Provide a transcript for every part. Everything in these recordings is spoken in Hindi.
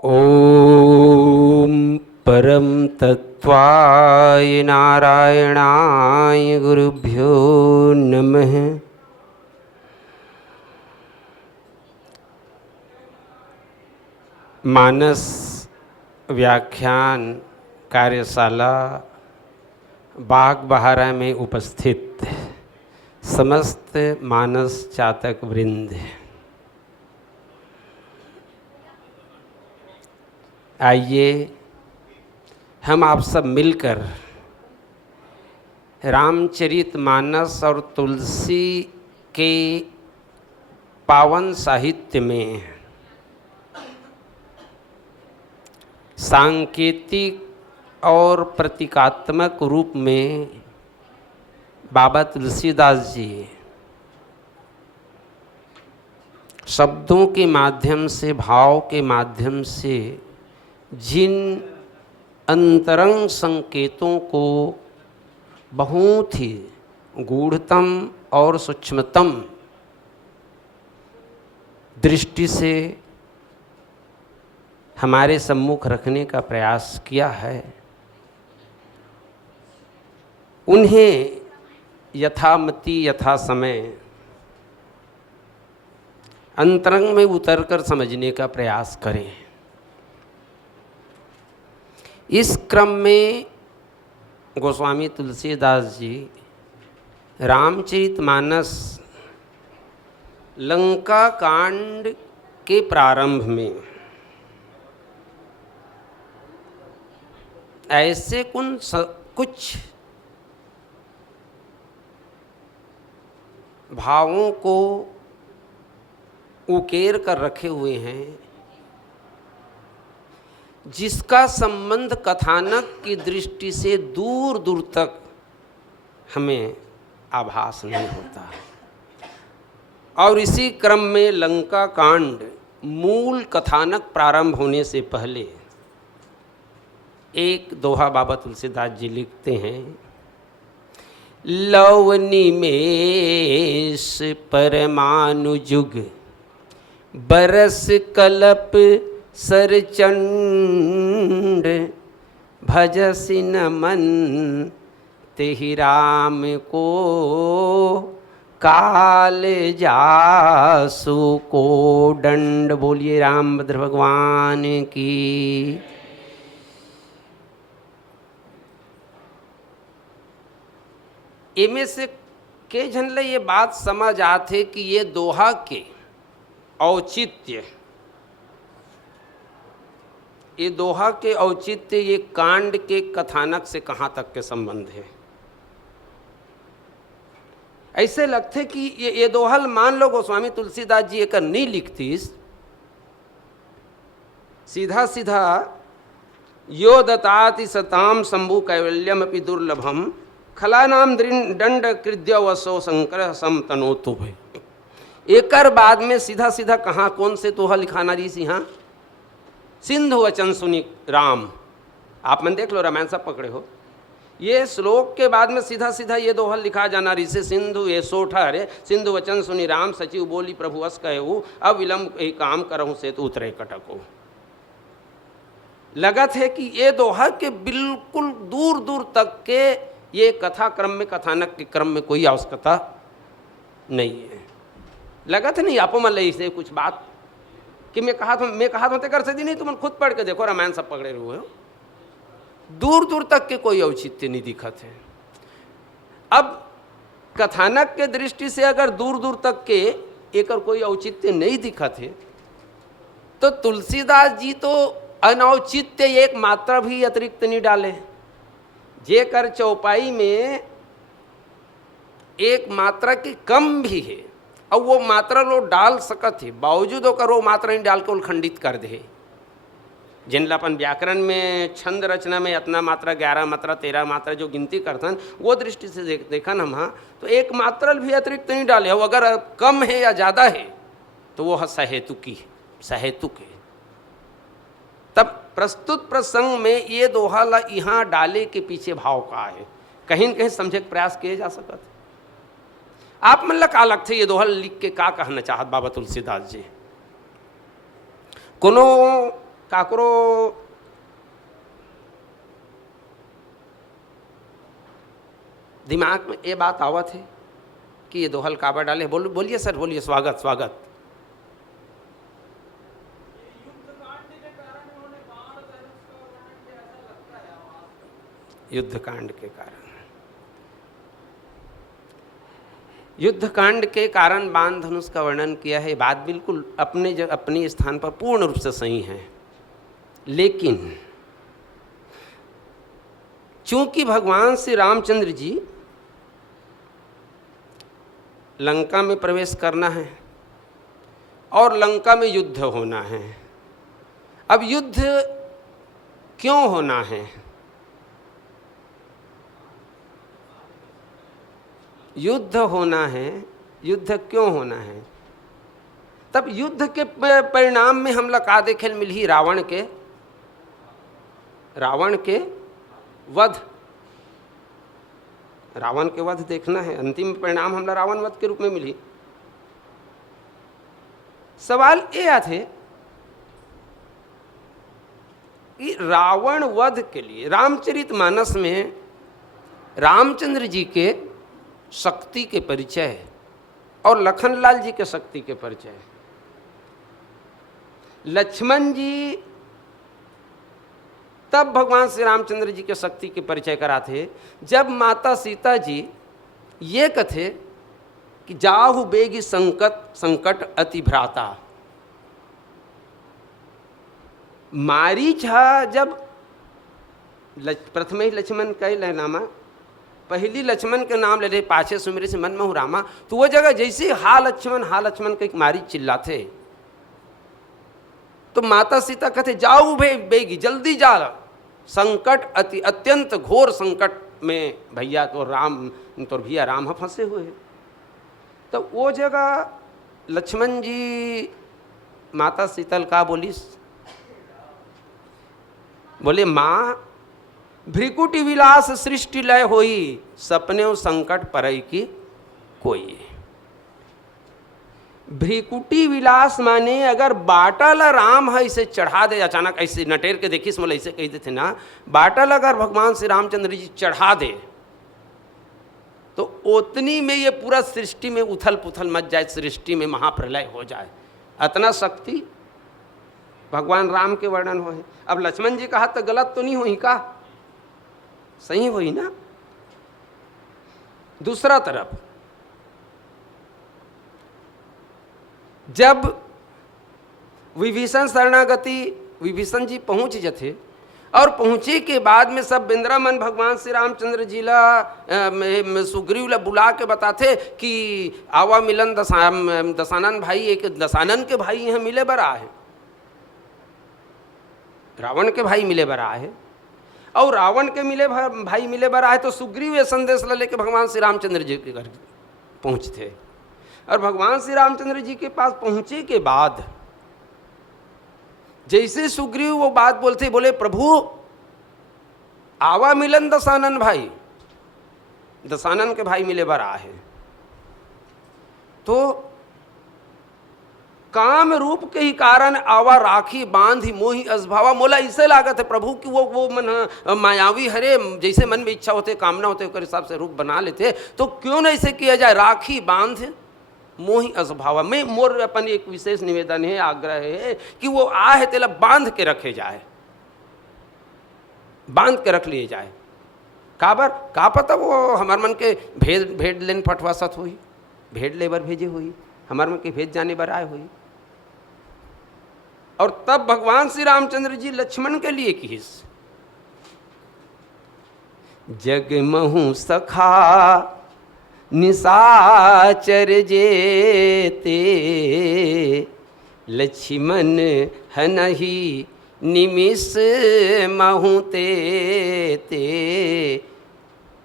ओम परम तत्वाय नारायणाय गुरुभ्यो नमः। मानस व्याख्यान कार्यशाला बाग बहारा में उपस्थित समस्त मानस चातक वृंद, आइए हम आप सब मिलकर रामचरितमानस और तुलसी के पावन साहित्य में सांकेतिक और प्रतीकात्मक रूप में बाबा तुलसीदास जी शब्दों के माध्यम से, भाव के माध्यम से जिन अंतरंग संकेतों को बहुत ही गूढ़तम और सूक्ष्मतम दृष्टि से हमारे सम्मुख रखने का प्रयास किया है, उन्हें यथामति यथा समय अंतरंग में उतरकर समझने का प्रयास करें। इस क्रम में गोस्वामी तुलसीदास जी रामचरितमानस लंका कांड के प्रारंभ में ऐसे कुछ भावों को उकेर कर रखे हुए हैं जिसका संबंध कथानक की दृष्टि से दूर दूर तक हमें आभास नहीं होता। और इसी क्रम में लंका कांड मूल कथानक प्रारंभ होने से पहले एक दोहा बाबा तुलसीदास जी लिखते हैं। लव निमेष परमाणु जुग बरस कल्प सरचंड भजसि न मन तेहि राम को काल जासु को दंड। बोलिए रामभद्र भगवान की। इनमें से के झनले ये बात समझ आते कि ये दोहा के औचित्य, ये दोहा के औचित्य ये कांड के कथानक से कहाँ तक के संबंध है। ऐसे लगते कि ये दोहल मान लो गोस्वामी तुलसीदास जी एक नहीं लिखती, सीधा सीधा यो दताति सताम शंभु कैवल्यम अपि दुर्लभम खलानाम दंड कृद्य वसो शंकर सम तनोतु। एकर बाद में सीधा सीधा कहाँ कौन से दोहा लिखाना जी सी। हाँ, सिंधु वचन सुनी राम, आप मन देख लो, रामायण सब पकड़े हो। ये श्लोक के बाद में सीधा सीधा ये दोहा लिखा जाना ऋषि सिंधु ये सोठा रे सिंधु वचन सुनी राम सचिव बोली प्रभु अस कहू अब विलम्ब यही काम करहूँ से तो उतरे कटको। लगत है कि ये दोहा के बिल्कुल दूर दूर तक के ये कथा क्रम में, कथानक के क्रम में कोई आवश्यकता नहीं है। लगत नहीं आपो मन ले इसे कुछ बात कि मैं कहा था कर सदी नहीं, तुम खुद पढ़ के देखो, रामायण सब पकड़े हुए हो। दूर दूर तक के कोई औचित्य नहीं दिखत है। अब कथानक के दृष्टि से अगर दूर दूर तक के एक कोई औचित्य नहीं दिखत है तो तुलसीदास जी तो अनौचित्य एक मात्रा भी अतिरिक्त नहीं डाले। जे कर चौपाई में एक मात्रा की कम भी है और वो मात्रा लोग डाल सकत है, बावजूद होकर वो मात्रा नहीं डाल के उलखंडित कर दे। जिनला अपन व्याकरण में छंद रचना में इतना मात्रा 11 मात्रा 13 मात्रा जो गिनती करतन वो दृष्टि से देखन हम, हाँ तो एक मात्रा भी अतिरिक्त नहीं डाले हो। अगर कम है या ज़्यादा है तो वो सहेतुकी सहेतुक है। तब प्रस्तुत प्रसंग में ये दोहा यहाँ डाले के पीछे भाव का है, कहीं न कहीं समझे प्रयास किए जा सकता। आप मन का अलग थे ये दोहा लिख के का कहना चाहत बाबा तुलसीदास जी। कोनो काकरो दिमाग में ये बात आवत है कि ये दोहल काबर डाले? बोलिए सर, बोलिए। स्वागत स्वागत। युद्धकांड के कारण, युद्धकांड के कारण बाण धनुष का वर्णन किया है। बात बिल्कुल अपने स्थान पर पूर्ण रूप से सही है, लेकिन चूंकि भगवान श्री रामचंद्र जी लंका में प्रवेश करना है और लंका में युद्ध होना है। अब युद्ध क्यों होना है? युद्ध होना है, युद्ध क्यों होना है? तब युद्ध के परिणाम में हम लोग का देखे मिल ही रावण के वध। रावण के वध देखना है, अंतिम परिणाम हमला रावण वध के रूप में मिली। सवाल ये आते कि रावण वध के लिए रामचरितमानस में रामचंद्र जी के शक्ति के परिचय और लखनलाल जी के शक्ति के परिचय। लक्ष्मण जी तब भगवान श्री रामचंद्र जी के शक्ति के परिचय कराते जब माता सीता जी ये कथे कि जाहु बेगी संकट अति भ्राता। मारीचा जब प्रथम ही लक्ष्मण कह लेनामा, पहली लक्ष्मण के नाम ले रहे, पाछे सुमिरे से मन महु रामा, तो वो जगह जैसे हा लक्ष्मण के मारी चिल्लाते तो माता सीता कहते जाओ बेगी, जल्दी जा, संकट अत्यंत घोर संकट में भैया तो भैया राम फंसे हुए हैं। तो वो जगह लक्ष्मण जी माता सीतल का बोले माँ भ्रिकुटी विलास सृष्टि लय होई, सपने संकट परई की कोई। भ्रिकुटी विलास माने अगर बाटल राम है इसे चढ़ा दे, अचानक ऐसे नटेर के देखिस मतलब ऐसे कह देते ना, बाटल अगर भगवान श्री रामचंद्र जी चढ़ा दे तो उतनी में ये पूरा सृष्टि में उथल पुथल मच जाए, सृष्टि में महाप्रलय हो जाए। अतना शक्ति भगवान राम के वर्णन हो है। अब लक्ष्मण जी कहा तो गलत तो नहीं हुई का? सही हुई ना। दूसरा तरफ जब विभीषण शरणागति विभीषण जी पहुंच जथे और पहुंचे के बाद में सब बिंद्रामन भगवान श्री रामचंद्र जी ला सुग्रीव ला बुला के बताते कि आवा मिलन दशानन भाई, एक दशानन के भाई यहाँ मिले बरा है, रावण के भाई मिले बरा है, और रावण के भाई मिले बरा है। तो सुग्रीव ये संदेश ला लेके भगवान श्री रामचंद्र जी के घर पहुँचते और भगवान श्री रामचंद्र जी के पास पहुँचे के बाद जैसे सुग्रीव वो बात बोलते, बोले प्रभु आवा मिलन दशानन भाई, दशानन के भाई मिले बरा है। तो काम रूप के ही कारण आवा राखी बांधी मोही असभावा। मोला इसे लागत है प्रभु कि वो मन मायावी हरे, जैसे मन में इच्छा होते कामना होते उसके हिसाब से रूप बना लेते, तो क्यों नहीं इसे किया जाए, राखी बांध मोही असभावा। में मोर अपन एक विशेष निवेदन है, आग्रह है कि वो आहे तेला बांध के रखे जाए, बांध के रख लिए जाए। काबर का पता वो हमार मन के भेद लेन फटवा सत हुई, भेद लेबर भेजे हुई, हमार मन के भेद जाने बर आए हुई। और तब भगवान श्री रामचंद्र जी लक्ष्मण के लिए किस जगमहु सखा निशाचर जेते, लक्ष्मण हनहि निमिष महुते ते।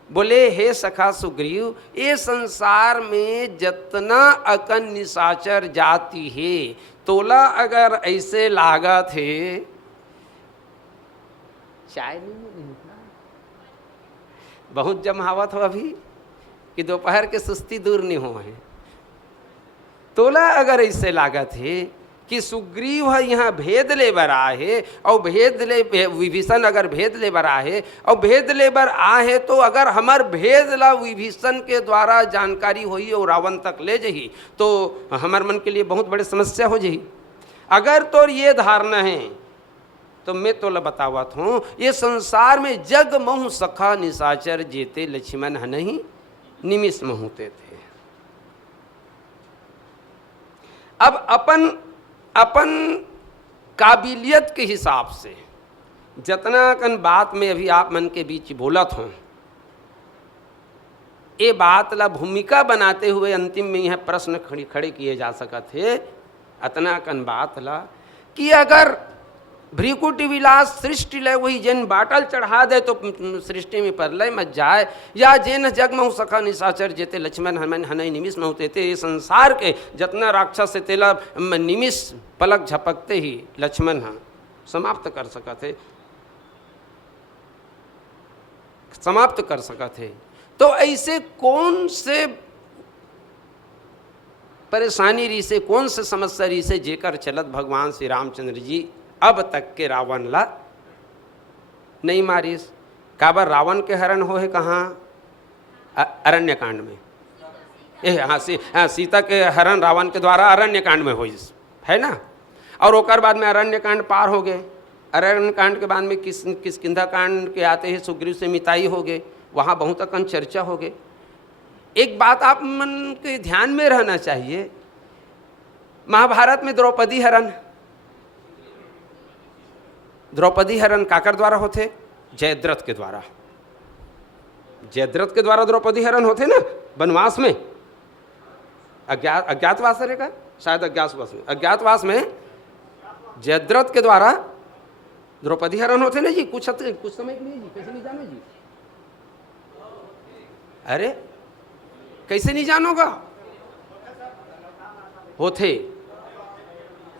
बोले हे सखा सुग्रीव, ये संसार में जितना अकन निशाचर जाति है, तोला अगर ऐसे लागत है, चाय नहीं बहुत जमावत हो अभी कि दोपहर के सुस्ती दूर नहीं हो है। तोला अगर ऐसे लागत है कि सुग्रीव यहाँ भेद लेबर आहे और भेद ले विभीषण अगर भेद लेबर आहे और भेद लेबर आहे तो अगर हमार भेद ला विभीषण के द्वारा जानकारी होई और रावण तक ले जही तो हमार मन के लिए बहुत बड़ी समस्या हो जही। अगर तो ये धारणा है तो मैं तो बतावत हूँ, ये संसार में जग महु सखा निशाचर जेते लक्ष्मण हनहि निमिष महुते थे। अब अपन काबिलियत के हिसाब से जितना कन बात में अभी आप मन के बीच बोलत हूँ, ये बात ला भूमिका बनाते हुए अंतिम में यह प्रश्न खड़े किए जा सकत थे। अतना कन बात ला कि अगर भ्रिकुटी विलास सृष्टि लय वही जैन बाटल चढ़ा दे तो सृष्टि में परलय मच जाए, या जैन जग महु सखा निशाचर जेते लक्ष्मण हनहि हनहि निमिष महुते थे। ये संसार के जितना राक्षस से तेला निमिष पलक झपकते ही लक्ष्मण समाप्त कर सकत थे। तो ऐसे कौन से परेशानी री से, कौन से समस्या री से जेकर चलत भगवान श्री रामचंद्र जी अब तक के रावण ला नहीं मारिस। काबर रावण के हरण हो है कहाँ? अरण्य कांड में। हाँ, सीता के हरण रावण के द्वारा अरण्य कांड में हो है ना। और ओकर बाद में अरण्य कांड पार हो गए। अरण्य कांड के बाद में किष्किंधा कांड के आते ही सुग्रीव से मिताई हो गए, वहाँ बहुत अकन चर्चा हो गए। एक बात आप मन के ध्यान में रहना चाहिए, महाभारत में द्रौपदी हरण काकर द्वारा होते? जयद्रथ के द्वारा। जयद्रथ के द्वारा द्रौपदी हरण होते ना वनवास में, अज्ञातवास रहेगा शायद, अज्ञातवास में जयद्रथ के द्वारा द्रौपदी हरण होते ना जी। कुछ समय के लिए जी, कैसे नहीं जानो जी? अरे कैसे नहीं जानोगा? होते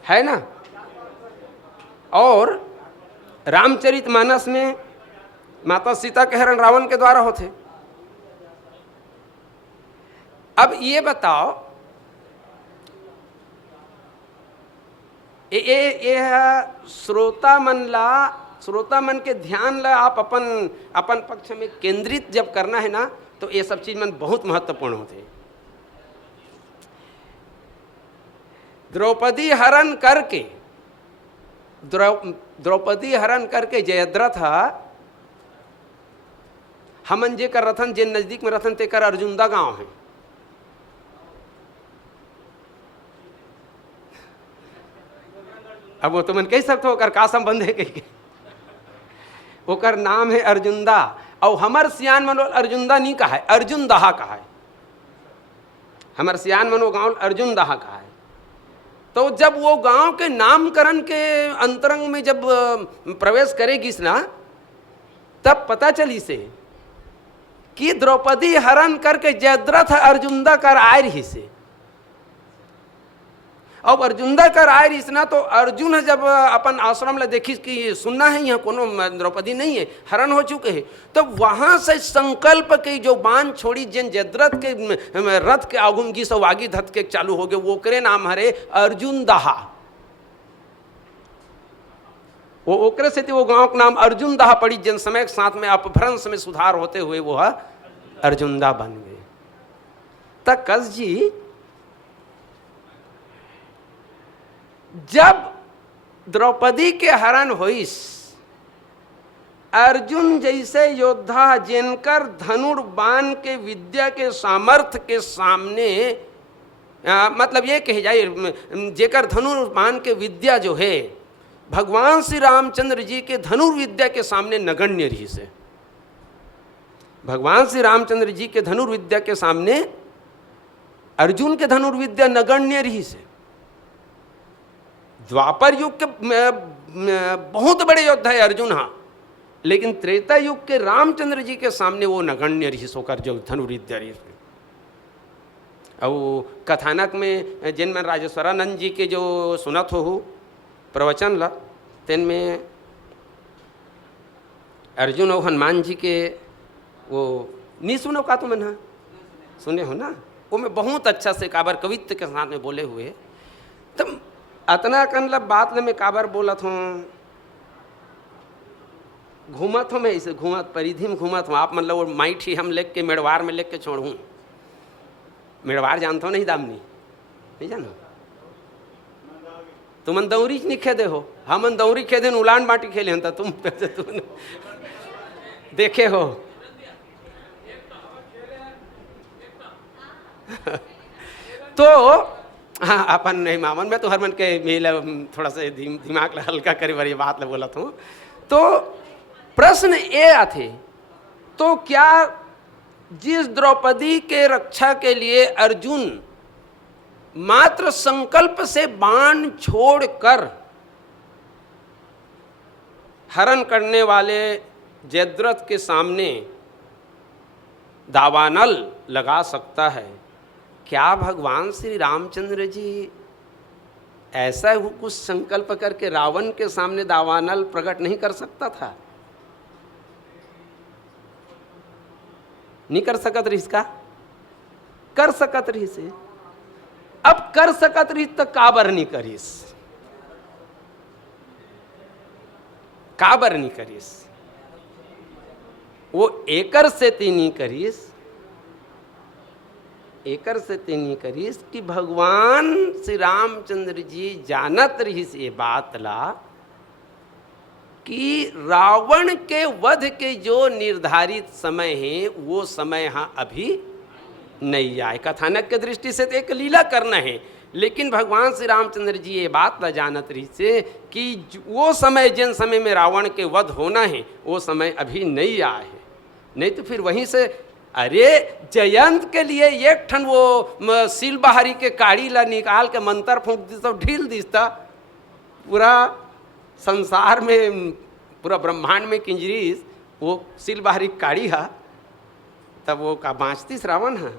है ना। और रामचरितमानस में माता सीता के हरण रावण के द्वारा होते। अब ये बताओ, ये श्रोता मन के ध्यान ला आप अपन पक्ष में केंद्रित जब करना है ना, तो ये सब चीज मन बहुत महत्वपूर्ण होते। द्रौपदी हरण करके जयद्रथ हमन जे कर रथन, जे नजदीक में रथन ते कर अर्जुनदा गांव है। अब वो तो मन कह सकते हो कर का संबंध है कह के, ओकर नाम है अर्जुनदा। और हमर सियान मनो अर्जुनदा नहीं कहा है, अर्जुन दहा कहा है। हमर सियान मनो गांव अर्जुन दहा कहा है। तो जब वो गांव के नामकरण के अंतरंग में जब प्रवेश करेगी ना, तब पता चली से कि द्रौपदी हरण करके जयद्रथ अर्जुनदा कर आय रही से। अब अर्जुनदा कर आय रही ना, तो अर्जुन जब अपन आश्रम ला देखी कि सुनना है यहाँ कोनो द्रौपदी नहीं है, हरण हो चुके हैं, तो वहां से संकल्प के जो बाण छोड़ी जिन जयद्रथ के रथ के आगुमगी सब आगी धत के चालू हो गए, वो करे नाम हरे अर्जुन दहा। वो ओकरे से वो गांव का नाम अर्जुन दहा पड़ी, जिन समय के साथ में अपभ्रंश में सुधार होते हुए वो अर्जुनदा बन गए। तक कस जी जब द्रौपदी के हरण होइस, अर्जुन जैसे योद्धा जिनकर धनुर्बाण के विद्या के सामर्थ्य के सामने मतलब ये कहे जाए जेकर धनुर्बाण के विद्या जो है भगवान श्री रामचंद्र जी के धनुर्विद्या के सामने नगण्य रही से। भगवान श्री रामचंद्र जी के धनुर्विद्या के सामने अर्जुन के धनुर्विद्या नगण्य रही से। द्वापर युग के बहुत बड़े योद्धा है अर्जुन, हाँ, लेकिन त्रेता युग के रामचंद्र जी के सामने वो नगण्य रही होकर जो धनुर्विद्या रही। और कथानक में जिनमें राजेश्वरानंद जी के जो सुनत हो प्रवचन ला, तेन में अर्जुन और हनुमान जी के वो नहीं सुनो का तो मन सुने हो ना, वो में बहुत अच्छा से काबर कवित्व के साथ में बोले हुए। तब अतना कन बात में काबर बोलत हूँ, घूमत हूँ मैं इसे घूमत परिधि में घूमत हूँ। आप मतलब वो माइट ही हम लेके मेड़वार में लेके छोड़ूँ। मेड़वार जानते हो नहीं दामनी, नहीं जानो? तुम दौरी नहीं खेदे हो, हम दौरी खेदे उलान बाटी खेले हैं, तुम देखे हो। तो हाँ अपन नहीं मामन, मैं तो हर मन के मेला थोड़ा सा दिमाग हल्का करे वाली बात ले बोला हूँ। तो प्रश्न ये आते, तो क्या जिस द्रौपदी के रक्षा के लिए अर्जुन मात्र संकल्प से बाण छोड़कर हरण करने वाले जयद्रथ के सामने दावानल लगा सकता है, क्या भगवान श्री रामचंद्र जी ऐसा कुछ संकल्प करके रावण के सामने दावानल प्रकट नहीं कर सकता था? नहीं कर सकत रही इसका? कर सकत रही से। अब कर सकत रही तो काबर नहीं करीस? काबर नहीं करीस? वो एकर से ती नहीं करीस, एकर से ती नहीं करीस कि भगवान श्री रामचंद्र जी जानत रहीस ये बात ला कि रावण के वध के जो निर्धारित समय है वो समय यहाँ अभी नहीं आए। कथानक के दृष्टि से तो एक लीला करना है, लेकिन भगवान श्री रामचंद्र जी ये बात ला जानत रही से कि वो समय जिन समय में रावण के वध होना है वो समय अभी नहीं आया है। नहीं तो फिर वहीं से अरे जयंत के लिए एक ठन वो सील बहारी के काड़ी ला निकाल के मंत्र फूंक दी तो ढील दिसता, पूरा संसार में पूरा ब्रह्मांड में किंजरीस वो सील बहारी काड़ी है, तब वो का बाँचतीस रावण है।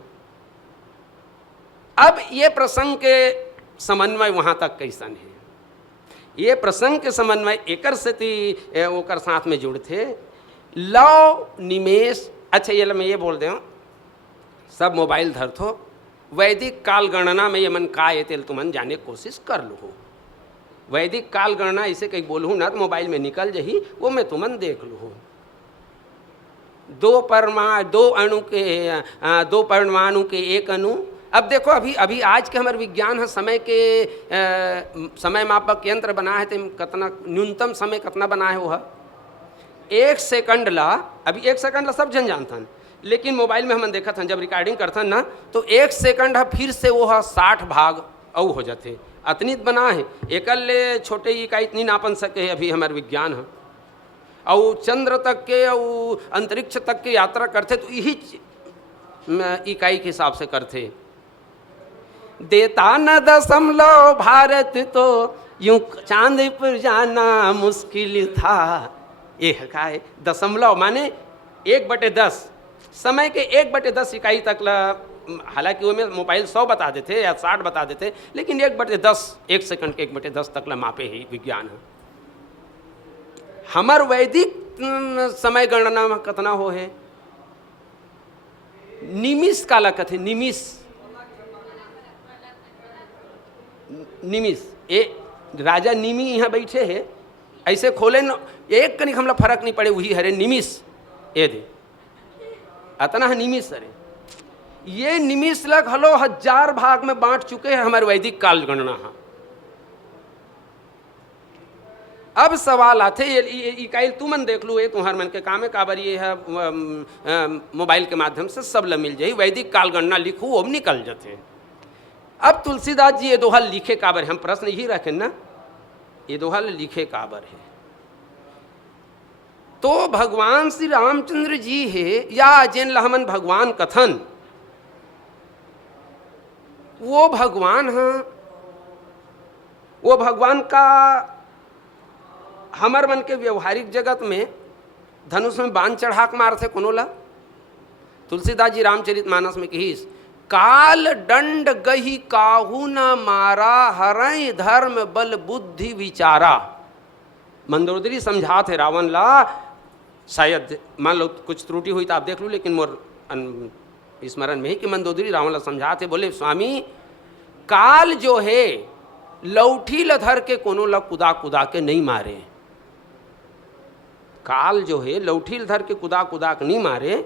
अब ये प्रसंग के समन्वय वहाँ तक कैसन है, ये प्रसंग के समन्वय एकर से ती ओकर साथ में जुड़ते लव निमेश। अच्छा ये मैं ये बोल दूँ, सब मोबाइल धर थो, वैदिक काल गणना में ये मन का ये तेल तुमन जाने कोशिश कर लो। वैदिक काल गणना इसे कहीं बोलूँ ना तो मोबाइल में निकल जही, वो मैं तुमन देख लूँ। दो परमाणु के एक अणु। अब देखो अभी आज के हमारे विज्ञान है समय के समय मापक यंत्र बना है, तो कितना न्यूनतम समय कितना बना है वो है 1 सेकंड ला। अभी 1 सेकंड ला सब जन जानता, लेकिन मोबाइल में हम देखा था जब रिकॉर्डिंग करता ना तो 1 सेकंड है फिर से वो है 60 भाग और हो जाते, अतनित बना है। एकल छोटे इकाई इतनी नापन सके है अभी हमारे विज्ञान है, और चंद्र तक के और अंतरिक्ष तक की यात्रा करते तो यही इकाई के हिसाब से करते। देता न दशमलव भारत तो यूं चांद पर जाना मुश्किल था। ये का है दशमलव माने 1/10 समय के 1/10 इकाई तक ला। हालांकि वो में मोबाइल 100 बता देते या 60 बता देते, लेकिन 1/10 1 सेकंड के 1/10 तक ला मापे ही विज्ञान है। हमार वैदिक समय गणना में कितना हो है निमिष काला कथे, निमिष ए राजा निमि यहाँ बैठे है, ऐसे खोले न एक कनिक हमला फर्क नहीं पड़े, वही हरे निमिष ए दे अतना है निमिष। अरे ये निमिष लग हलो 1000 भाग में बांट चुके हैं हमारे वैदिक काल गणना। अब सवाल आते ये इकाई तू मन देख लू, ये तुम्हार मन के काम है काबर ये है मोबाइल के माध्यम से सब ल मिल जाए। वैदिक काल गणना लिखू अब निकल जाते। अब तुलसीदास जी ये दोहा लिखे काबर, हम प्रश्न यही रखें ना, ये दोहा लिखे काबर है। तो भगवान श्री रामचंद्र जी है या जिन लहमन भगवान कथन, वो भगवान है, वो भगवान का हमर मन के व्यवहारिक जगत में धनुष में बाण चढ़ाक मारते कोनो ला। तुलसीदास जी रामचरितमानस में कहीस काल दंड गही काहू न मारा हरय धर्म बल बुद्धि विचारा। मंदोदरी समझाते रावण ला, शायद मान लो कुछ त्रुटि हुई तो आप देख लो, लेकिन मोर स्मरण में ही कि मंदोदरी रावण ला समझाते, बोले स्वामी काल जो है लौठी लधर के कोनो ला कुदा कुदा के नहीं मारे। काल जो है लौठी लधर के कुदा कुदा के नहीं मारे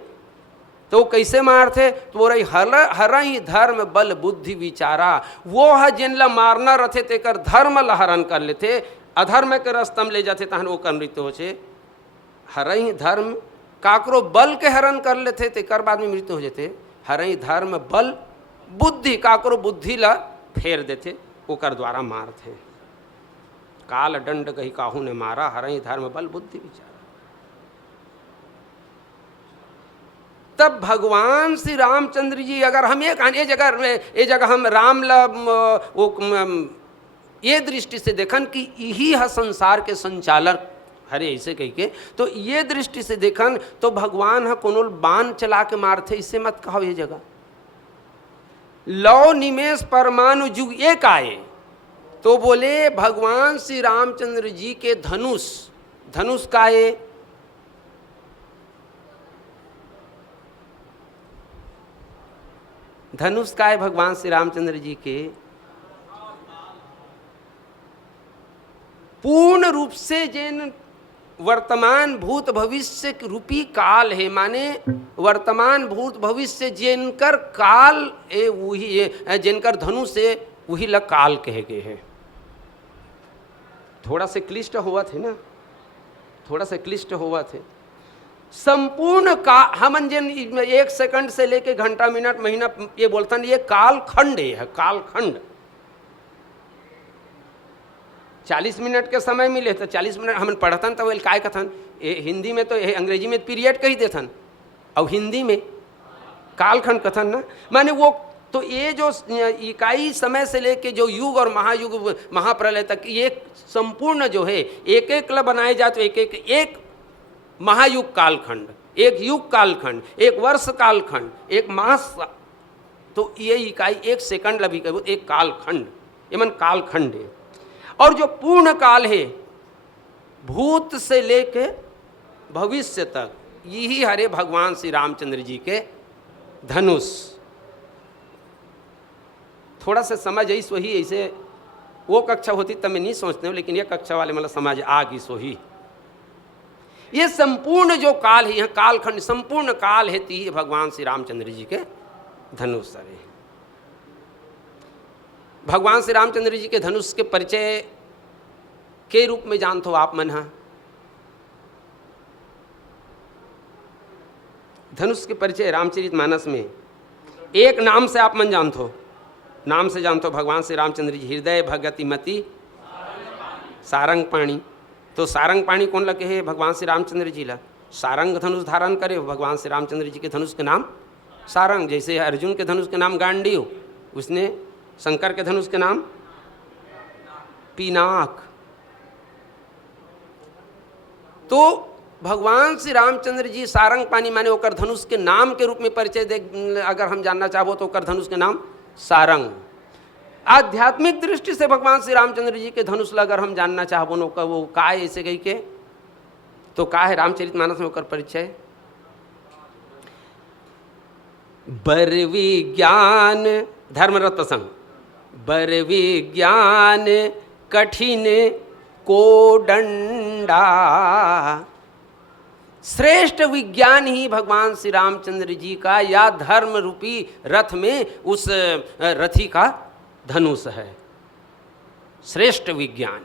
तो वो कैसे मारते? तो बोल रही हर ही धर्म बल बुद्धि विचारा, वो है जिनला मारना रथे तेकर धर्म ला हरण कर लेते, अधर्म के रस्तम ले जाते तहन वो कर मृत्यु हो छे। हर ही धर्म काकरो बल के हरण कर लेते तेकर बाद में मृत्यु हो जाते। हर ही धर्म बल बुद्धि काकरो बुद्धि ला फेर देते ओकर द्वारा मारते। काल दंड कही काहू ने मारा, हर ही धर्म बल बुद्धि विचारा। तब भगवान श्री रामचंद्र जी अगर हम ये जगह हम राम ला ये दृष्टि से देखन कि यही है संसार के संचालक, हरे ऐसे कह के, तो ये दृष्टि से देखन तो भगवान है कोनो बाण चला के मारते, इससे मत कहो। ये जगह लौ निमेष परमाणु युग एक आए तो बोले भगवान श्री रामचंद्र जी के धनुष का ये धनुष का है भगवान श्री रामचंद्र जी के पूर्ण रूप से जिन वर्तमान भूत भविष्य रूपी काल है, माने वर्तमान भूत भविष्य जिनकर काल है वही है, जिनकर धनुष है वही लग काल कहे गए हैं। थोड़ा से क्लिष्ट हुआ थे ना, थोड़ा से क्लिष्ट हुआ थे। संपूर्ण का हम जिन 1 सेकंड से लेके घंटा मिनट महीना ये बोलता ये काल खंड है, काल खंड। 40 मिनट के समय मिले तो 40 मिनट हम पढ़तन तो काय कथन, हिंदी में तो अंग्रेजी में पीरियड कही देथन और हिंदी में कालखंड कथन ना, माने वो तो ये जो इकाई समय से लेके जो युग और महायुग महाप्रलय तक ये संपूर्ण जो है एक एक बनाए जाए तो एक महायुग कालखंड, एक युग कालखंड, एक वर्ष कालखंड, एक मास, तो ये इकाई 1 सेकंड लभी कहो एक कालखंड, ये मन कालखंड है। और जो पूर्ण काल है भूत से लेके भविष्य तक यही हरे भगवान श्री रामचंद्र जी के धनुष। थोड़ा सा समझ आई सोही, ऐसे वो कक्षा होती तब मैं नहीं सोचते हूँ, लेकिन ये कक्षा वाले मतलब समझ आ गई सोही। ये संपूर्ण जो काल है, यहाँ कालखंड संपूर्ण काल है ती भगवान श्री रामचंद्र जी के धनुष है। भगवान श्री रामचंद्र जी के धनुष के परिचय के रूप में जानते हो आप मन? हाँ, धनुष के परिचय रामचरितमानस में एक नाम से आप मन जानते हो, नाम से जानते हो भगवान श्री रामचंद्र जी हृदय भगति मति सारंग पाणी। तो सारंग पाणी कौन लगे है? भगवान श्री रामचंद्र जी ला सारंग धनुष धारण करे भगवान श्री रामचंद्र जी के धनुष के नाम सारंग। जैसे अर्जुन के धनुष के नाम गांडीव, उसने शंकर के धनुष के नाम पिनाक। तो भगवान श्री रामचंद्र जी सारंग पानी माने ओकर धनुष के नाम के रूप में परिचय दे, अगर हम जानना चाहो तो ओकर धनुष के नाम सारंग। आध्यात्मिक दृष्टि से भगवान श्री रामचंद्र जी के धनुष अगर हम जानना चाहो नो का वो का है ऐसे गई के, तो का है रामचरितमानस में ओकर परिचय? बर विज्ञान धर्मरथ प्रसंग, बर विज्ञान कठिन को डंडा। श्रेष्ठ विज्ञान ही भगवान श्री रामचंद्र जी का या धर्म रूपी रथ में उस रथी का धनुष है। श्रेष्ठ विज्ञान,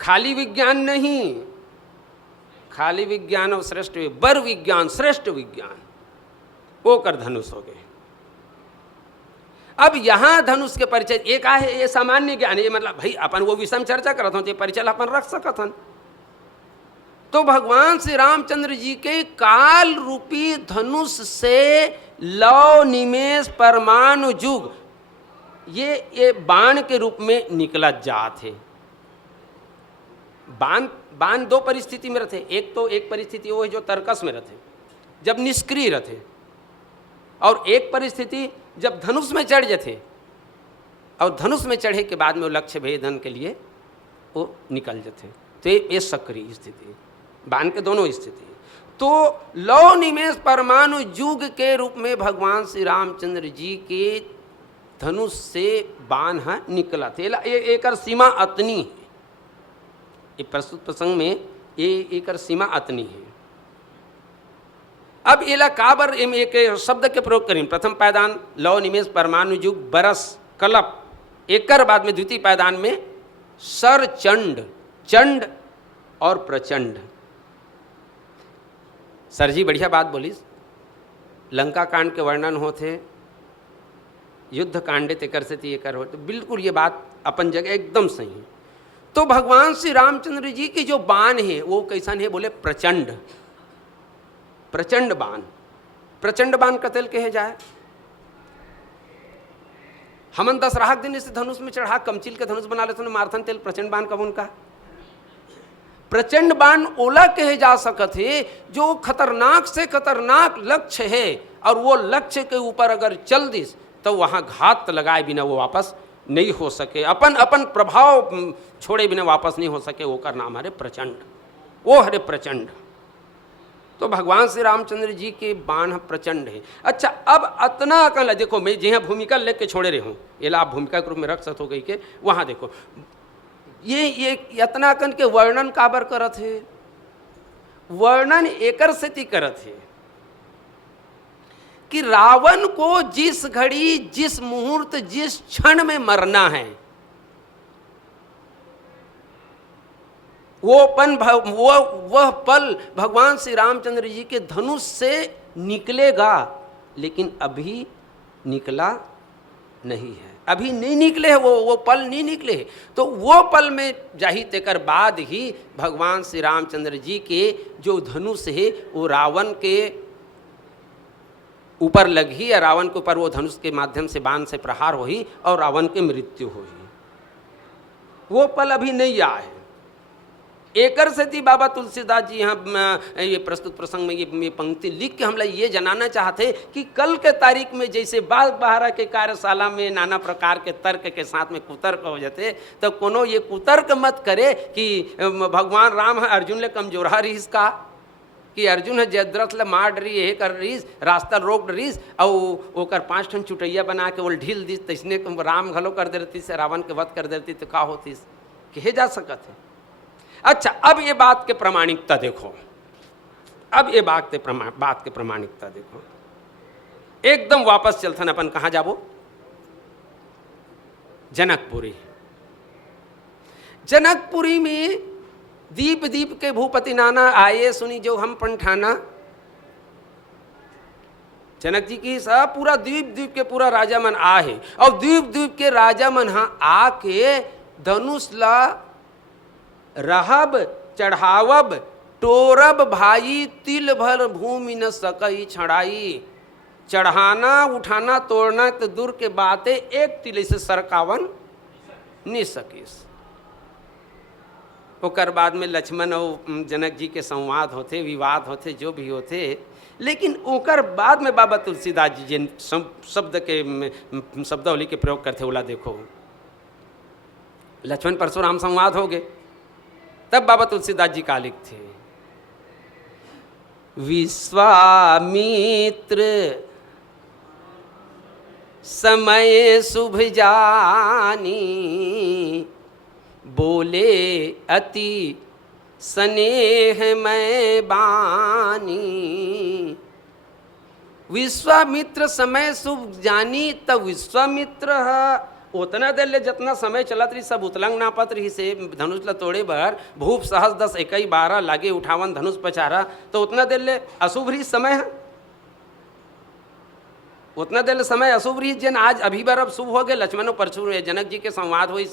खाली विज्ञान नहीं, खाली विज्ञान और श्रेष्ठ बर विज्ञान श्रेष्ठ विज्ञान वो कर धनुष हो गए। अब यहां धनुष के परिचय एक है, ये सामान्य ज्ञान है, मतलब भाई अपन वो विषम चर्चा करत हूं, परिचय अपन रख सकत हन। तो भगवान श्री रामचंद्र जी के काल रूपी धनुष से लौ निमेष परमाणु युग ये बाण के रूप में निकला जात है। बाण दो परिस्थिति में रहते, एक तो एक परिस्थिति वो है जो तर्कस में रहते जब निष्क्रिय रहते, और एक परिस्थिति जब धनुष में चढ़ जाते, और धनुष में चढ़े के बाद में वो लक्ष्य भेदन के लिए वो निकल जाते। तो ये सक्रिय स्थिति, बाण के दोनों स्थिति। तो लौ निमेष परमाणु युग के रूप में भगवान श्री रामचंद्र जी के धनुष से बाण हाँ निकला थे। एक सीमा अतनी है, ये प्रस्तुत प्रसंग में ये एक सीमा अतनी है। अब एला काबर एक शब्द के प्रयोग करें, प्रथम पायदान लौ निमेष परमाणु युग बरस कलप, एकर बाद में द्वितीय पायदान में सर चंड, चंड और प्रचंड। सर जी बढ़िया बात बोलिस, लंका कांड के वर्णन होते, युद्ध कांडे तेकर से एकर हो, तो बिल्कुल ये बात अपन जगह एकदम सही है। तो भगवान श्री रामचंद्र जी की जो बाण है वो कैसन है, बोले प्रचंड, प्रचंड बाण। प्रचंड बाण कतल कहे जाए, हमन दशराह दिन इसे धनुष में चढ़ा कमचिल के धनुष बना लेते मारथन तेल, प्रचंड बाण कब उनका। प्रचंड बाण ओला कहे जा सकत है जो खतरनाक से खतरनाक लक्ष्य है और वो लक्ष्य के ऊपर अगर चल दिस तो वहां घात लगाए बिना वो वापस नहीं हो सके, अपन अपन प्रभाव छोड़े बिना वापस नहीं हो सके, वो का नाम हरे प्रचंड, वो हरे प्रचंड। तो भगवान श्री रामचंद्र जी के बाण प्रचंड है। अच्छा, अब अतना अकल देखो, मैं जहाँ भूमिका लेके छोड़े रहे हूँ, ये आप भूमिका के रूप में रख सकते हो गई के, वहाँ देखो ये अतना अकन के वर्णन काबर करत है, वर्णन एकर से ती करत है कि रावण को जिस घड़ी, जिस मुहूर्त, जिस क्षण में मरना है वह पल भगवान श्री रामचंद्र जी के धनुष से निकलेगा, लेकिन अभी निकला नहीं है, अभी नहीं निकले है, वो पल नहीं निकले है। तो वो पल में जाही तेकर बाद ही भगवान श्री रामचंद्र जी के जो धनुष है वो रावण के ऊपर लगी, या रावण के ऊपर वो धनुष के माध्यम से बाण से प्रहार होई और रावण की मृत्यु होई। वो पल अभी नहीं आया है। एकर से थी बाबा तुलसीदास जी यहाँ ये प्रस्तुत प्रसंग में ये पंक्ति लिख के हमला ये जनाना चाहते कि कल के तारीख में जैसे बाल बहारा के कार्यशाला में नाना प्रकार के तर्क के साथ में कुतर्क हो जाते, तो कोनो ये कुतर्क मत करे कि भगवान राम है अर्जुन ले कमजोरा रहीस का, कि अर्जुन है जयद्रथ ले मार रही है कर रहीस, रास्ता रोक रहीस और ओकर 5 ठन चुटैया बना के वो ढील दीस, तैसने राम घलो कर देती से रावण के वध कर देती तो का होतीस, कहे जा सकत है। अच्छा, अब ये बात के प्रामाणिकता देखो, अब ये बात के प्रामाणिकता देखो, एकदम वापस चलथन अपन कहाँ जाबो, जनकपुरी। जनकपुरी में दीप दीप के भूपति नाना आए सुनी जो हम पंठाना, जनक जी की सब पूरा द्वीप द्वीप के पूरा राजा मन आहे, और द्वीप द्वीप के राजा मन हाँ आके धनुष ला रहब चढ़ावब टोरब भाई तिल भर भूमि न सकई छड़ाई, चढ़ाना उठाना तोड़ना तो दूर के बातें एक तिल से सरकावन नहीं सकीस। ओकर बाद में लक्ष्मण और जनक जी के संवाद होते, विवाद होते, जो भी होते, लेकिन ओकर बाद में बाबा तुलसीदास जी जिन शब्द के शब्दावली के प्रयोग करते बोला देखो, लक्ष्मण परशुराम संवाद हो गए, तब बाबा तुलसीदास जी का लिखते विश्वामित्र समय शुभ जानी, बोले अति स्नेह मैं बानी। विश्वामित्र समय शुभ जानी, तब विश्वामित्र उतना देर ले जितना समय चलत रही सब उतलंग नापत रही से धनुष ला तोड़े बर भूप सहस 10 21 12 लागे उठावन धनुष पचारा, तो उतना देर ले अशुभ रही समय है, उतना देर ले समय अशुभ रही जन आज अभी बार अब शुभ हो गए। लक्ष्मण परशु जनक जी के संवाद हुई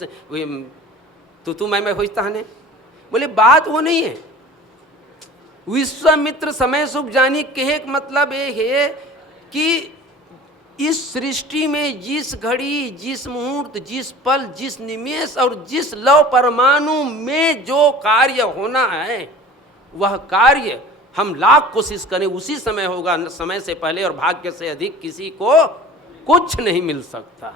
तू मैं हुई तहने, बोले बात वो नहीं है। विश्वामित्र समय शुभ जानी कहे मतलब ये है कि इस सृष्टि में जिस घड़ी, जिस मुहूर्त, जिस पल, जिस निमेष और जिस लव परमाणु में जो कार्य होना है वह कार्य हम लाख कोशिश करें उसी समय होगा, समय से पहले और भाग्य से अधिक किसी को कुछ नहीं मिल सकता।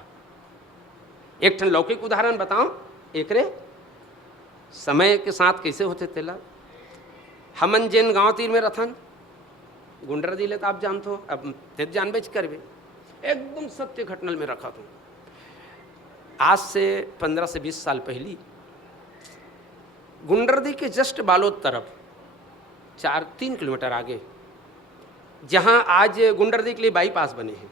एक ठन लौकिक उदाहरण बताऊं एकरे समय के साथ कैसे होते तेला। हमन जिन गांव तीर में रथन गुंडर दिले तो आप जानते हो, अब तेज जानबेच करबे एकदम सत्य घटनल में रखा तू आज से 15 से 20 साल पहली गुंडरदी के जस्ट बालोद तरफ 3 किलोमीटर आगे, जहाँ आज गुंडरदी के लिए बाईपास बने हैं,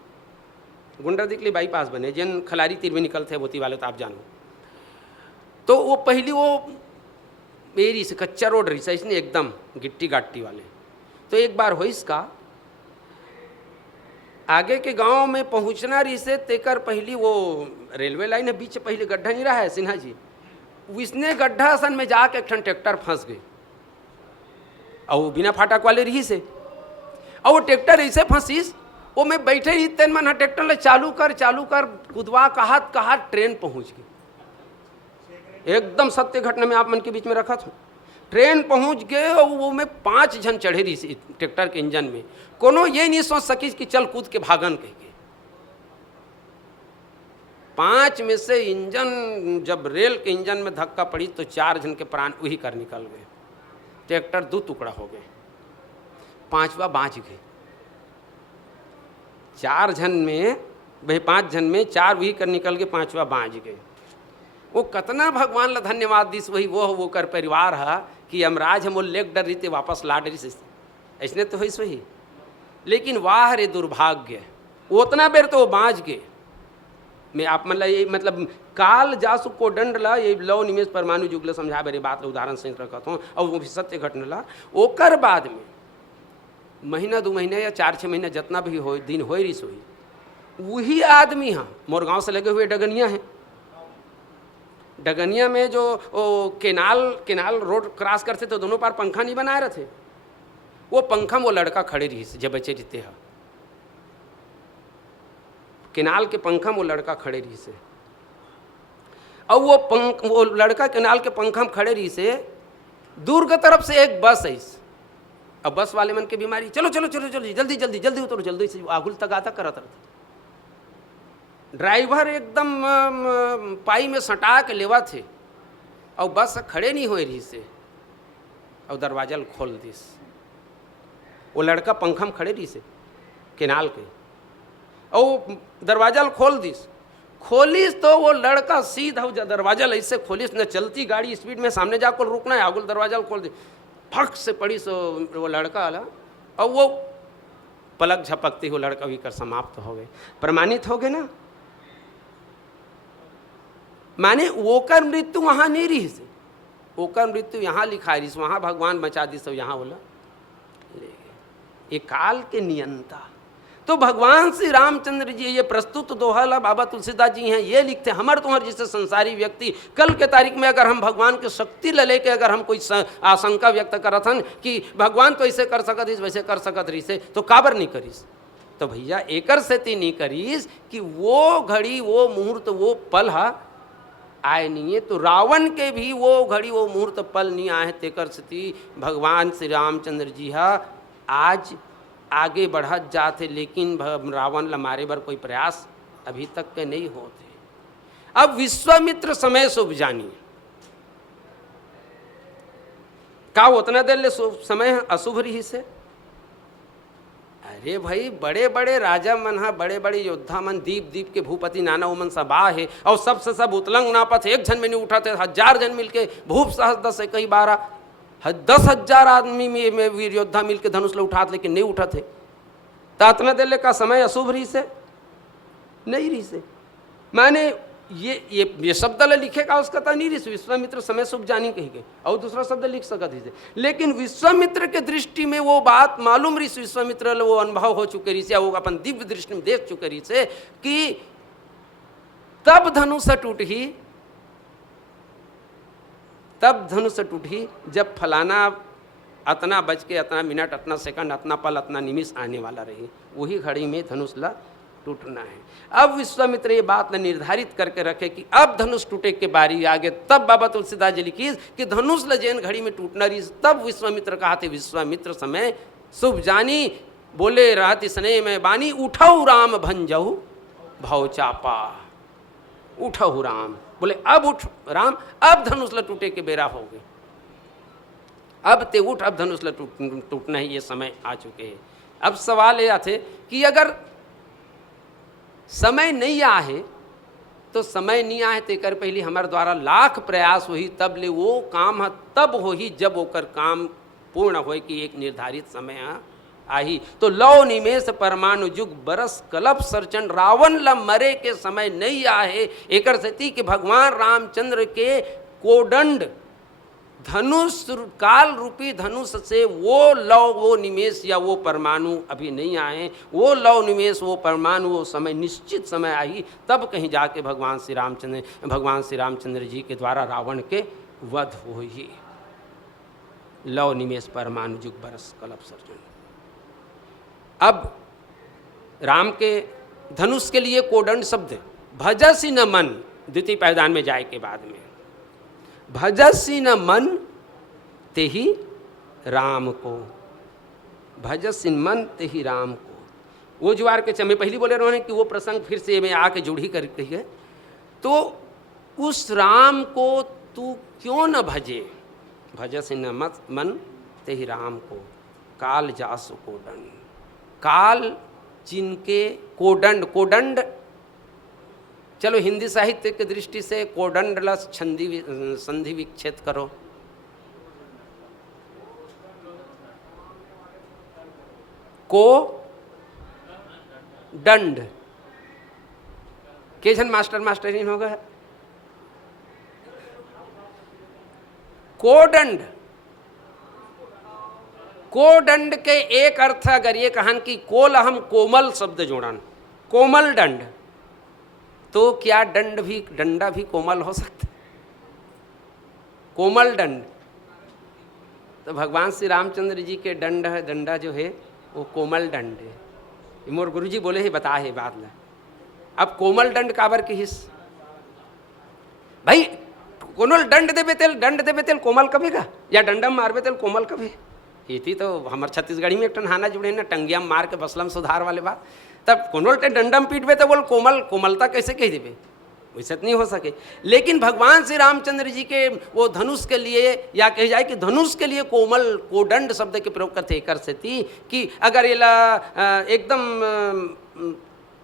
गुंडरदी के लिए बाईपास बने जिन खलारी तीर में निकलते हैं बोती वाले तो आप जानो, तो वो पहली वो मेरी से कच्चा रोड रही इसने एकदम गिट्टी गाट्टी वाले। तो एक बार हो इसका आगे के गांव में पहुंचना रही से तेकर पहली वो रेलवे लाइन है, बीच पहले गड्ढा नहीं रहा है सिन्हा जी, इसने गड्ढा असन में जाके एक ट्रैक्टर फंस गए और वो बिना फाटक वाले रही से, और वो ट्रैक्टर ऐसे फंसीस वो मैं बैठे ही तेन मन ट्रैक्टर ले चालू कर कुदवा कहा ट्रेन पहुंच गई। एकदम सत्य घटना में आप मन के बीच में रखा था। ट्रेन पहुंच गए और वो में 5 जन चढ़े रही ट्रैक्टर के इंजन में, कोनो ये नहीं सोच सकी कि चल कूद के भागन कह के। 5 में से इंजन जब रेल के इंजन में धक्का पड़ी तो 4 जन के प्राण वही कर निकल गए, ट्रैक्टर 2 टुकड़ा हो गए, 5वां बाँच गए। 4 जन में भाई 5 जन में 4 वही कर निकल गए, 5वां बाँच गए। वो कतना भगवान ला धन्यवाद दिस वही वो कर परिवार है कि यमराज हम लेक डर रही वापस ला डरी से ऐसने तो है सही, लेकिन वाह रे दुर्भाग्य उतना बेर तो वो बाँच गए। मैं आप मतलब ये मतलब काल जासु को दंड ला ये लव निमेश परमाणु युग ला समझा मेरी बात उदाहरण से रखा हूँ, और वो भी सत्य घटना ला। ओकर बाद में महीना 2 महीना या 4-6 महीना जितना भी हो दिन हो रही सोई वही आदमी हाँ मोर गाँव से लगे हुए डगनिया है। डगनिया में जो केनाल रोड क्रॉस करते तो दोनों पार पंखा नहीं बनाए रहे थे, वो पंखा में वो लड़का खड़े रही जब बच्चे जीते हैं केनाल के पंखा में वो लड़का खड़े रही से, और वो लड़का केनाल के पंखा में खड़े रही से। दूर की तरफ से एक बस है, अब बस वाले मन के बीमारी चलो चलो चलो चलो जल्दी उतरो जल्दी से आगुल तगाता करत रहते। ड्राइवर एकदम पाई में सटा के लेवा थे और बस खड़े नहीं हो रही से, और दरवाजा खोल दिस। वो लड़का पंखा में खड़े रही से केनाल के, और दरवाजा खोल खोलिस तो वो लड़का सीधा दरवाजा ऐसे खोलिस न, चलती गाड़ी स्पीड में सामने जाकर रुकना है, आगुल दरवाजा खोल दी, फक से पड़ी सो वो लड़का आला, और वो पलक झपकती हो लड़का भी कर समाप्त हो गए, प्रमाणित हो गए ना। माने ओकर मृत्यु वहाँ नहीं रही से, ओकर मृत्यु यहाँ लिखा रही, वहाँ भगवान बचा दी सब, यहाँ बोला ले गए। ये काल के नियंता। तो भगवान श्री रामचंद्र जी ये प्रस्तुत दोहा बाबा तुलसीदास जी हैं, ये लिखते हमारे तुम्हारे जैसे संसारी व्यक्ति कल के तारीख में अगर हम भगवान के शक्ति ले लेके अगर हम कोई आशंका व्यक्त करत हन कि भगवान तो ऐसे कर सकत इस वैसे कर सकत रही से, तो काबर नहीं करीस? तो भैया एकर से ती नहीं करीस कि वो घड़ी वो मुहूर्त वो पल हा आए नहीं है, तो रावण के भी वो घड़ी वो मुहूर्त पल नहीं आए, तेकर से भगवान श्री रामचंद्र जी हा आज आगे बढ़त जाते, लेकिन रावण ला मारे बर कोई प्रयास अभी तक के नहीं होते। अब विश्वामित्र समय शुभ जानिए का उतना देर ले समय अशुभ रही से। अरे भाई बड़े बड़े राजा मन हा बड़े बड़े योद्धा मन दीप के भूपति नाना उमन सबा है, और सबसे सब उतलंग नापत एक जन में नहीं उठाते, 1000 जन मिलके भूप सहस 10 कई 12 10,000 आदमी में वीर योद्धा मिलके धनुष ले उठाते, लेकिन नहीं उठाते। तो इतना देर का समय अशुभ रही से नहीं रही से। माने ये शब्द लिखेगा उसका तो नहीं रही, विश्वामित्र समय शुभ जानी कही गई, और दूसरा शब्द लिख सकत ही से, लेकिन विश्वामित्र के दृष्टि में वो बात मालूम रही, विश्वामित्र वो अनुभव हो चुके रही से, वो अपन दिव्य दृष्टि में देख चुके रही से कि तब धनुष टूटी जब फलाना अतना बज के अतना मिनट अतना सेकंड अतना पल अतना निमिष आने वाला रही, वही घड़ी में धनुष ला टूटना है। अब विश्वामित्र ये बात निर्धारित करके रखे कि अब धनुष टूटे के बारी आगे, तब बाबा तुलसीदास जी लिखी कि धनुष लजैन घड़ी में टूटना रही, तब विश्वामित्र कहा थे विश्वामित्र समय शुभ जानी, बोले रहती स्नेह में बानी, उठऊ राम भंजऊ भव चापा। उठऊ राम बोले अब उठ राम, अब धनुष ल टूटे के बेरा हो गए, अब ते उठ, अब धनुष ल टूटना ही ये समय आ चुके हैं। अब सवाल ये आते कि अगर समय नहीं आए तो समय नहीं आए तेकर पहले हमारे द्वारा लाख प्रयास हुई तब ले वो काम है तब हो ही जब ओकर काम पूर्ण हो कि एक निर्धारित समय आई। तो लौ निमेष परमाणु जुग बरस कलप सरचन रावण ल मरे के समय नहीं आहे। एकर सती कि भगवान रामचंद्र के कोदंड धनुष काल रूपी धनुष से वो लौ वो निमेष या वो परमाणु अभी नहीं आए। वो लौ निमेष वो परमाणु वो समय निश्चित समय आई तब कहीं जाके भगवान श्री रामचंद्र जी के द्वारा रावण के वध हो ही। लौ निमेष परमाणु जुग बरस कलप सर्जन। अब राम के धनुष के लिए कोदंड शब्द भजसी न मन, द्वितीय पैदान में जाए के बाद में भजसी न मन ते ही राम को, भजसी मन ते ही राम को। वो ज्वार के चमे पहली बोले रहे कि वो प्रसंग फिर से मैं आके जुड़ी कर कही है। तो उस राम को तू क्यों न भजे, भजसी न मत मन ते ही राम को, काल जासु कोदंड। काल जिनके कोदंड, कोदंड चलो हिंदी साहित्य की दृष्टि से कोदंड लस संधि विच्छेद करो। को दंड के जन मास्टरीन हो गए। कोदंड, कोदंड के एक अर्थ अगर ये कहन कि कोल हम कोमल शब्द जोड़न, कोमल दंड, तो क्या दंड भी डंडा भी कोमल हो सकता? कोमल दंड। तो भगवान श्री रामचंद्र जी के दंड है, डंडा जो है वो कोमल दंड है। मोर गुरु जी बोले ही बता है बात ला। अब कोमल दंड काबर की हिस भाई, कोमल दंड देवे तेल कोमल कभी का, या डंडम मारबे तेल कोमल कभी। ये थी तो हमारे छत्तीसगढ़ी में एक टन हाना जुड़े ना, टंगिया मार के बसलम सुधार वाले बात। तब कोनोल टे डंडम पीटबे तो बोल कोमल, कोमलता कैसे कह देवे, वैसे नहीं हो सके। लेकिन भगवान श्री रामचंद्र जी के वो धनुष के लिए, या कह जाए कि धनुष के लिए कोमल कोदंड शब्द के प्रयोग करते कर से थी कि अगर ये एकदम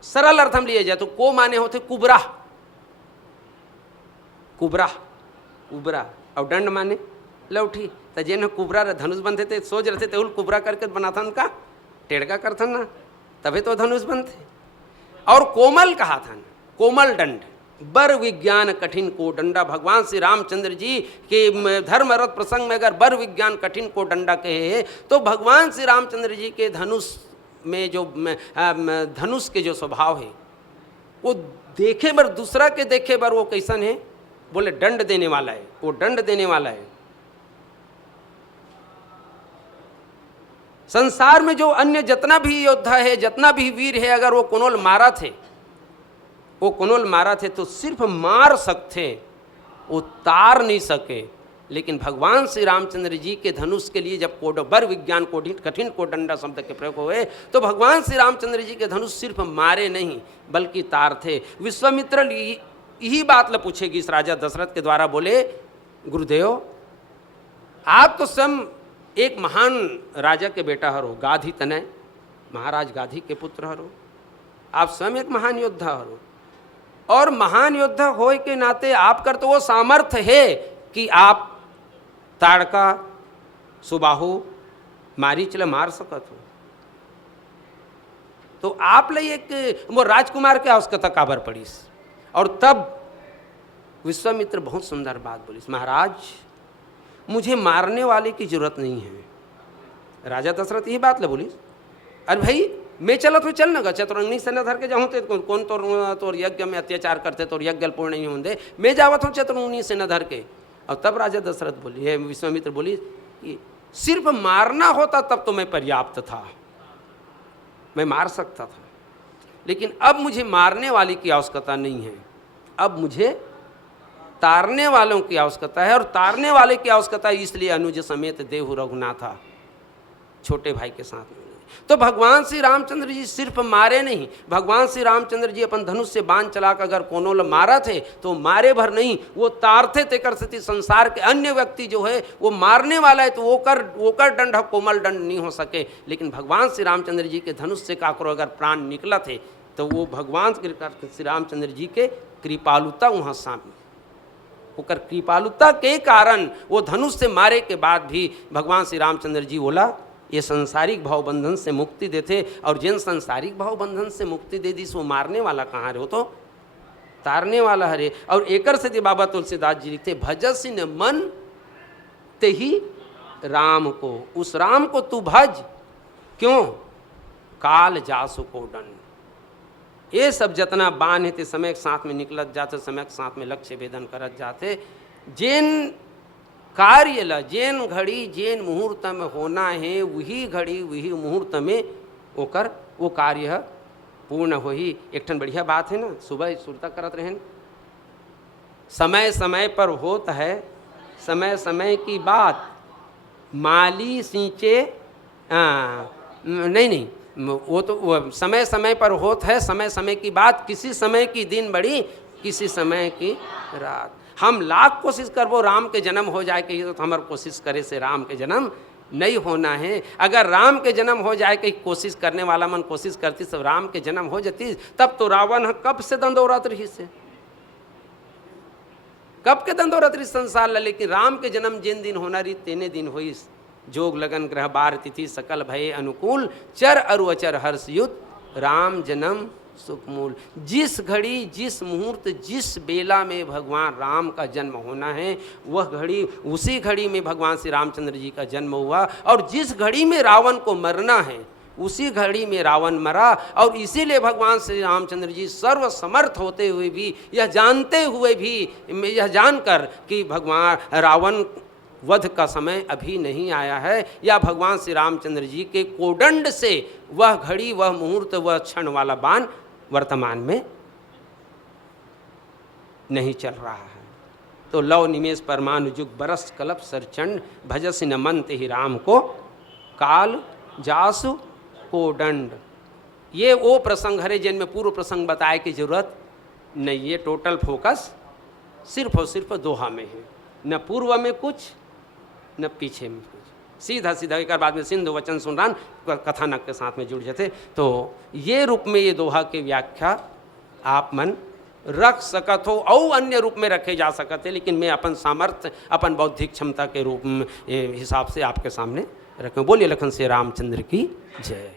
सरल अर्थ हम लिए जाए तो को माने होते कुबरा, कुबरा कुबरा, और दंड माने लौठी। तो जिन कुबरा धनुष बनते थे सोच रहे थे उल कुबरा करके बनाता का टेढ़का करथन ना, तभी तो धनुष बनते। और कोमल कहा था, कोमल दंड, बर विज्ञान कठिन को डंडा। भगवान श्री रामचंद्र जी के धर्मरथ प्रसंग में अगर बर विज्ञान कठिन को डंडा कहे तो भगवान श्री रामचंद्र जी के धनुष में जो धनुष के जो स्वभाव है वो देखे बर, दूसरा के देखे बर वो कैसन है, बोले दंड देने वाला है, वो दंड देने वाला है। संसार में जो अन्य जितना भी योद्धा है, जितना भी वीर है, अगर वो कोनोल मारा थे, वो कोनोल मारा थे तो सिर्फ मार सकते, वो तार नहीं सके। लेकिन भगवान श्री रामचंद्र जी के धनुष के लिए जब बर विज्ञान को कठिन को डंडा शब्द के प्रयोग हुए तो भगवान श्री रामचंद्र जी के धनुष सिर्फ मारे नहीं बल्कि तार थे। विश्वामित्र यही बात ल पूछेगी इस राजा दशरथ के द्वारा, बोले गुरुदेव आप तो स्वयं एक महान राजा के बेटा हरो, गाधी तनय महाराज गाधी के पुत्र हरो, आप स्वयं एक महान योद्धा हरो, और महान योद्धा होए के नाते आप कर तो वो सामर्थ्य है कि आप ताड़का सुबाहु मारीच ल मार सकत हो। तो आप ले एक वो राजकुमार के आवश्यकता काबर पड़ीस। और तब विश्वामित्र बहुत सुंदर बात बोलीस, महाराज मुझे मारने वाले की जरूरत नहीं है। राजा दशरथ यही बात ले बोलीस, अरे भाई मैं चलत हूँ, चल न चतुरंगनी से न धर के जाऊँ तो कौन तोर यज्ञ में अत्याचार करते तो यज्ञ पूर्ण नहीं होंगे, मैं जावत हूँ चतुरंगनी से न धर के। और तब राजा दशरथ बोली, विश्वामित्र बोली कि सिर्फ मारना होता तब तो मैं पर्याप्त था, मैं मार सकता था, लेकिन अब मुझे मारने वाले की आवश्यकता नहीं है, अब मुझे तारने वालों की आवश्यकता है। और तारने वाले की आवश्यकता इसलिए अनुज समेत देहु रघुनाथा, छोटे भाई के साथ में। तो भगवान श्री रामचंद्र जी सिर्फ मारे नहीं, भगवान श्री रामचंद्र जी अपन धनुष से बाण चलाकर अगर कोनोल मारा थे तो मारे भर नहीं, वो तारते तेकर स्थिति। संसार के अन्य व्यक्ति जो है वो मारने वाला है तो वो कर दंड कोमल दंड नहीं हो सके, लेकिन भगवान श्री रामचंद्र जी के धनुष से काकरो अगर प्राण निकला थे तो वो भगवान श्री रामचंद्र जी के कृपालुता वहाँ शामिल। ओकर कृपालुता के कारण वो धनुष से मारे के बाद भी भगवान श्री रामचंद्र जी बोला ये संसारिक भाव बंधन से मुक्ति देते, और जिन संसारिक भाव बंधन से मुक्ति दे दी सो मारने वाला कहाँ रे, हो तो तारने वाला हरे। और एकर से बाबा तुलसीदास जी लिखते भजस न मन ते ही राम को, उस राम को तू भज, क्यों काल जासु को दंड। ये सब जतना बान है ते समय के साथ में निकलत जाते, समय के साथ में लक्ष्य भेदन करत जाते। जेन कार्य ला जेन घड़ी जेन मुहूर्त में होना है वही घड़ी वही मुहूर्त में ओकर वो कार्य पूर्ण हो ही। एक ठन बढ़िया बात है ना, सुबह सुरता करत रहें, समय समय पर होत है समय समय की बात, माली सींचे नहीं वो तो वो समय समय पर होत है समय समय की बात, किसी समय की दिन बड़ी किसी समय की रात। हम लाख कोशिश करबो राम के जन्म हो जाए कि तो हमार कोशिश करे से राम के जन्म नहीं होना है। अगर राम के जन्म हो जाए कि कोशिश करने वाला मन कोशिश करती सब राम के जन्म हो जाती, तब तो रावण कब से दंडौरत रही से, कब के दंडौरत रही संसार ला। लेकिन राम के जन्म जिन दिन होना रही तेने दिन हुई, जोग लगन ग्रह बार तिथि सकल भय अनुकूल, चर अरु अचर हर्ष युत राम जन्म सुखमूल। जिस घड़ी जिस मुहूर्त जिस बेला में भगवान राम का जन्म होना है वह घड़ी उसी घड़ी में भगवान श्री रामचंद्र जी का जन्म हुआ, और जिस घड़ी में रावण को मरना है उसी घड़ी में रावण मरा। और इसीलिए भगवान श्री रामचंद्र जी सर्व समर्थ होते हुए भी यह जानते हुए भी यह जानकर कि भगवान रावण वध का समय अभी नहीं आया है, या भगवान श्री रामचंद्र जी के कोदंड से वह घड़ी वह मुहूर्त वह क्षण वाला बाण वर्तमान में नहीं चल रहा है। तो लव निमेष परमाणु जुग बरस कलप सरचंड, भजस न मंत ही राम को काल जासु कोदंड। ये वो प्रसंग है जिनमें पूर्व प्रसंग बताए की जरूरत नहीं, ये टोटल फोकस सिर्फ और सिर्फ दोहा में है, न पूर्व में कुछ न पीछे में कुछ, सीधा सीधा एक बाद में सिंधु वचन सुनरान कथानक के साथ में जुड़ जाते। तो ये रूप में ये दोहा की व्याख्या आप मन रख सकत हो, और अन्य रूप में रखे जा सकते, लेकिन मैं अपन सामर्थ्य अपन बौद्धिक क्षमता के रूप में हिसाब से आपके सामने रखें। बोलिए लखन से रामचंद्र की जय।